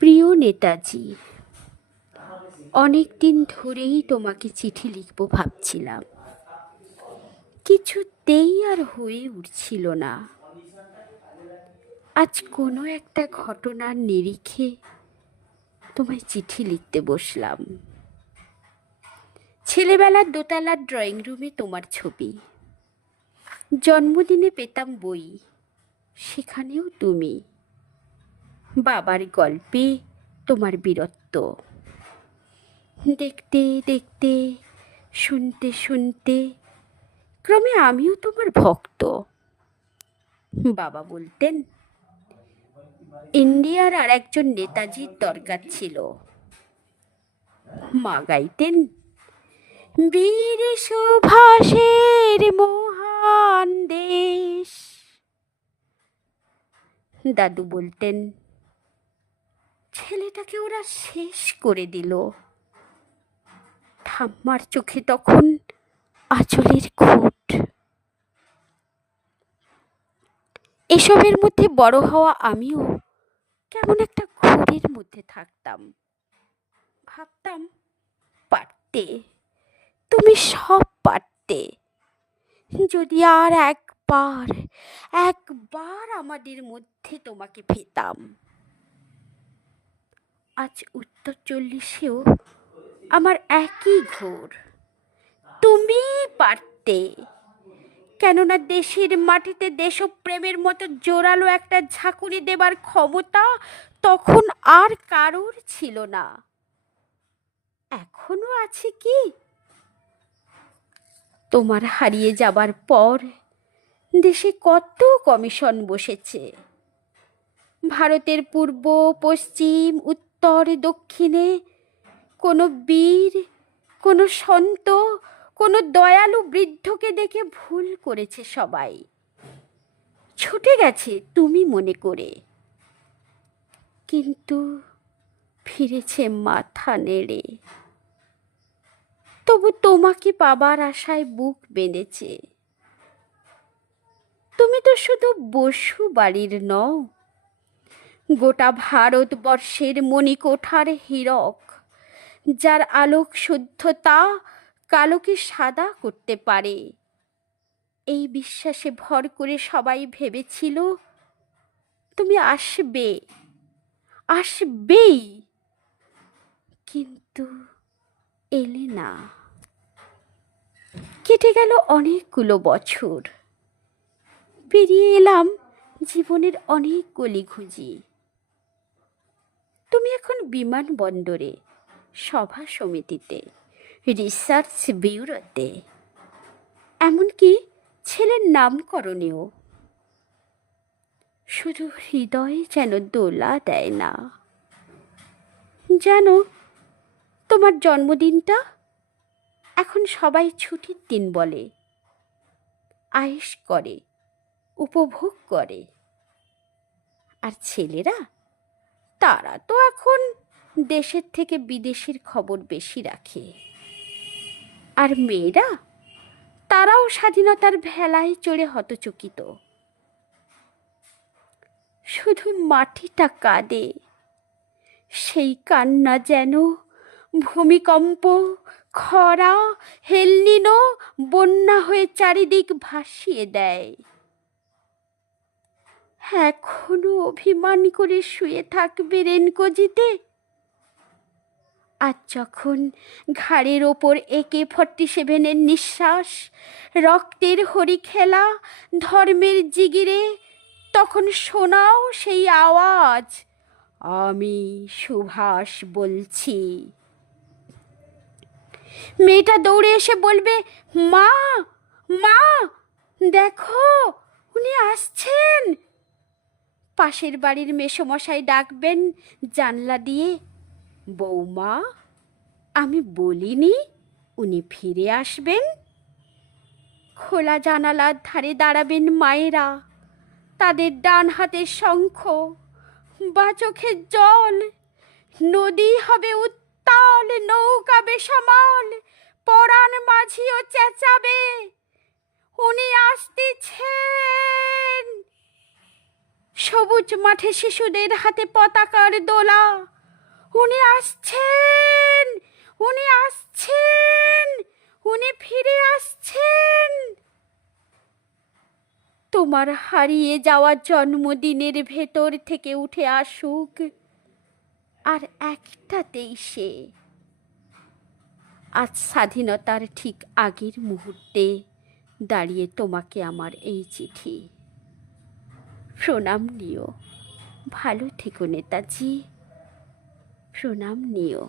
প্রিয় নেতাজি, অনেক দিন ধরেই তোমাকে চিঠি লিখব ভাবছিলাম, কিছুতেই আর হয়ে উঠছিল না। আজ কোনো একটা ঘটনার নিরিখে তোমায় চিঠি লিখতে বসলাম। ছেলেবেলার দোতলার ড্রয়িং রুমে তোমার ছবি, জন্মদিনে পেতাম বই, সেখানেও তুমি। বাবার গল্পে তোমার বীরত্ব, দেখতে দেখতে, শুনতে শুনতে ক্রমে আমিও তোমার ভক্ত। বাবা বলতেন ইন্ডিয়ার আর একজন নেতাজির দরকার ছিল। মা গাইতেন বীর সুভাষের মহান দেশ। দাদু বলতেন ছেলেটাকে ওরা শেষ করে দিল। ঠাম্মার চোখে তখন আঁচলের খুঁট। এসবের মধ্যে বড় হওয়া আমিও কেমন একটা ঘোরের মধ্যে থাকতাম। ভাবতাম পারতে, তুমি সব পারতে, যদি আর একবার আমাদের মধ্যে তোমাকে পেতাম। আজ উত্তর 40-এও আমার একই ঘোর, তুমি পারতে। কেননা দেশের মাটিতে দেশপ্রেমের মতো জোরালো একটা ঝাঁকুনি দেবার ক্ষমতা তখন আর কারোর ছিল না। এখনো আছে কি? তোমার হারিয়ে যাবার পর দেশে কত কমিশন বসেছে। ভারতের পূর্ব, পশ্চিম, উত্তর, দক্ষিণে কোনো বীর, কোনো সন্ত, কোনো দয়ালু বৃদ্ধকে দেখে ভুল করেছে সবাই, ছুটে গেছে তুমি মনে করে, কিন্তু ফিরেছে মাথা নেড়ে। তবু তোমাকে পাবার আশায় বুক বেঁধেছে। তুমি তো শুধু বসু বাড়ির নও, গোটা ভারতবর্ষের মণিকোঠার হীরক, যার আলোক শুদ্ধতা কালোকে সাদা করতে পারে। এই বিশ্বাসে ভর করে সবাই ভেবেছিল তুমি আসবে, আসবেই, কিন্তু এলে না। কেটে গেল অনেকগুলো বছর, পেরিয়ে এলাম জীবনের অনেক গলিঘুঁজি। তুমি এখন বিমানবন্দরে, সভা সমিতিতে, রিসার্চ ব্যুরোতে, এমনকি ছেলের নামকরণেও। শুধু হৃদয়ে যেন দোলা দেয় না। জানো, তোমার জন্মদিনটা এখন সবাই ছুটির দিন বলে, আয়েশ করে, উপভোগ করে। আর ছেলেরা, তারা তো এখন দেশের থেকে বিদেশের খবর বেশি রাখে। আর মেয়েরা, তারাও স্বাধীনতার ভেলায় চড়ে হতচকিত। শুধু মাটিটা কাঁদে, সেই কান্না যেন ভূমিকম্প, খরা, হেলনিনো, বন্যা হয়ে চারিদিক ভাসিয়ে দেয়। এখনো অভিমান করে শুয়ে থাকবে রেনকোজিতে? আজ যখন ঘাড়ের ওপর AK-47 নিঃশ্বাস, রক্তের হরি খেলা, ধর্মের জিগিরে, তখন শোনাও সেই আওয়াজ, আমি সুভাষ বলছি। মেয়েটা দৌড়ে এসে বলবে, মা, মা, দেখো উনি আসছেন। পাশের বাড়ির মেসোমশাই ডাকবেন জানলা দিয়ে, বৌমা, আমি বলিনি উনি ফিরে আসবেন? খোলা জানালার ধারে দাঁড়াবেন মায়েরা, তাদের ডান হাতের শঙ্খ, বা চোখের জল। নদী হবে উত্তাল, নৌকা বেসামাল, পরাণ মাঝিও চেঁচাবে, উনি আসতেছেন। সবুজ মাঠে শিশুদের হাতে পতাকার দোলা। উনি আসছেন, উনি আসছেন, উনি ফিরে আসছেন। তোমার হারিয়ে যাওয়া জন্মদিনের ভেতর থেকে উঠে আসুক, আর একটাতেই সে। আজ স্বাধীনতার ঠিক আগের মুহূর্তে দাঁড়িয়ে তোমাকে আমার এই চিঠি। প্রণাম নিও, ভালো থেকো নেতাজি, প্রণাম নিও।